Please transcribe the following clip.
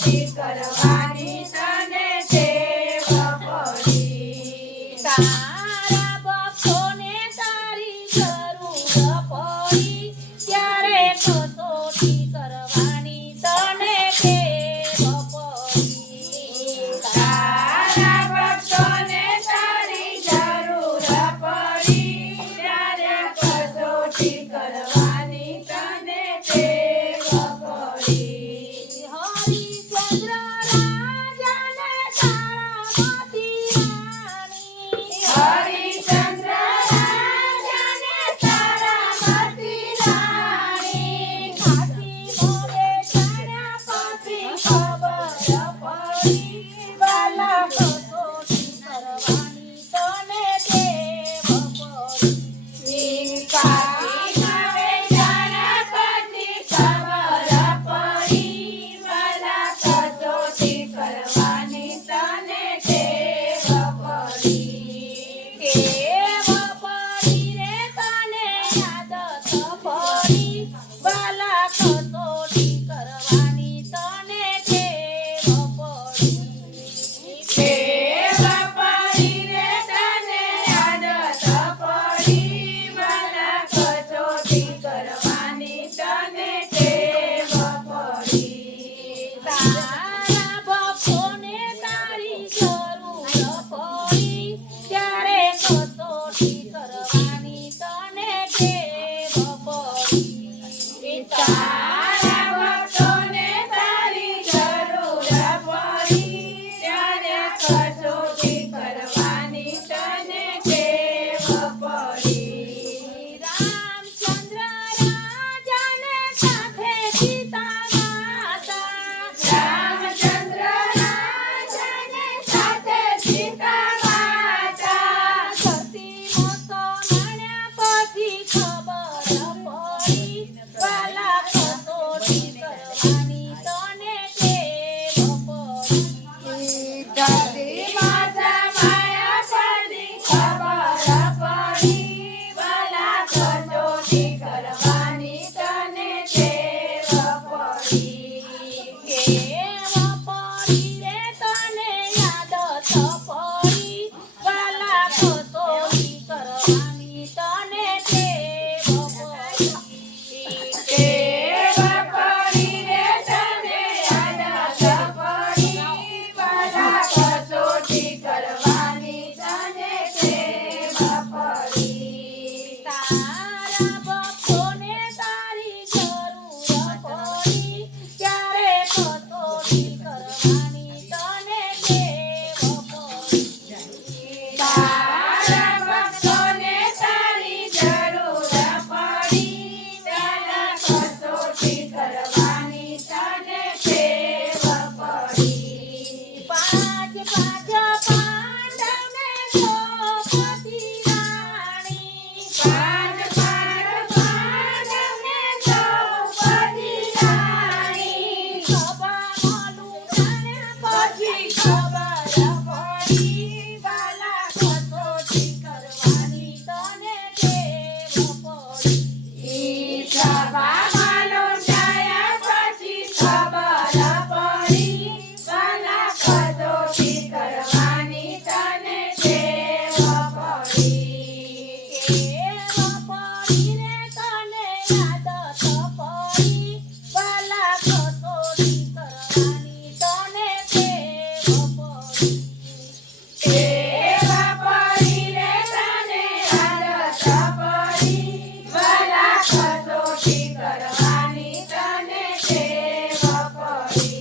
કસોટી કરવાની તને ટેવ પડી. તારા ભક્તોને તારી જરૂર પડી ત્યારે કસોટી કરવાની તને ટેવ પડી. તારા ભક્તોને તારી જરૂર પડી ત્યારે કસોટી કરવાની તને ટેવ પડી. હરિશ્ચંદ્ર રાજાને તારામતી રાણી, હરિશ્ચંદ્ર રાજાને તારામતી રાણી, ખાસી મોડે જાણ્યા પછી ખબર પડી વાલા કસોટી કરવાની તને ટેવ પડી. કાકી હવે જાણ્યા પછી ખબર પડી વાલા કસોટી કરવાની તને ટેવ પડી. ટેવ પડી રે તને આદત પડી વાલા કસોટી કરવાની તને ટેવ પડી. ટેવ પડી રે તને આદત પડી વાલા કસોટી કરવાની તને ટેવ પડી. તારા ભક્તોને તારી જરૂર પડી ત્યારે કસોટી કરવાની તને ટેવ પડી. તારા ભક્તોને તારી જરૂર પડી ત્યારે કસોટી કરવાની તને ટેવ પડી. રામચંદ્ર રાજાને સાથે સીતા માતા, રામચંદ્ર રાજાને સાથે સીતા માતા, સતી મોતો નાણ્યા પછી ખબર પડી વાલા કસોટી કરવાની તને ટેવ પડી. ધરતી માતા માયા પડી ખબર પડી વાલા કસોટી કરવાની તને ટેવ પડી. કેવ પડી રે તને આદત પડી વાલા કસોટી કરવાની તને ટેવ પડી. ટેવ પડી રે તને આદત પડી વાલા કસોટી કરવાની તને ટેવ પડી. તારા ભક્તોને તારી જરૂર પડી ત્યારે કસોટી કરવાની તને ટેવ પડી. તારા ભક્તોને તારી જરૂર પડી ત્યારે કસોટી કરવાની તને ટેવ પડી. પાંચ પાંડવને દ્રૌપદી રાણી, પાંડવને દ્રૌપદી રાણી, સભામાં લૂંટાણ્યા પછી ખબર પડી વાલા કસોટી કરવાની તને ટેવ પડી. સભામાં લૂંટાયા પછી ખબર પડી વાલા કસોટી કરવાની તને ટેવ પડી. કેવ પડી રે તને આદત પડી વાલા કસોટી કરવાની તને ટેવ પડી. ટેવ પડી રે તને આદત પડી વાલા કસોટી કરવાની તને ટેવ પડી.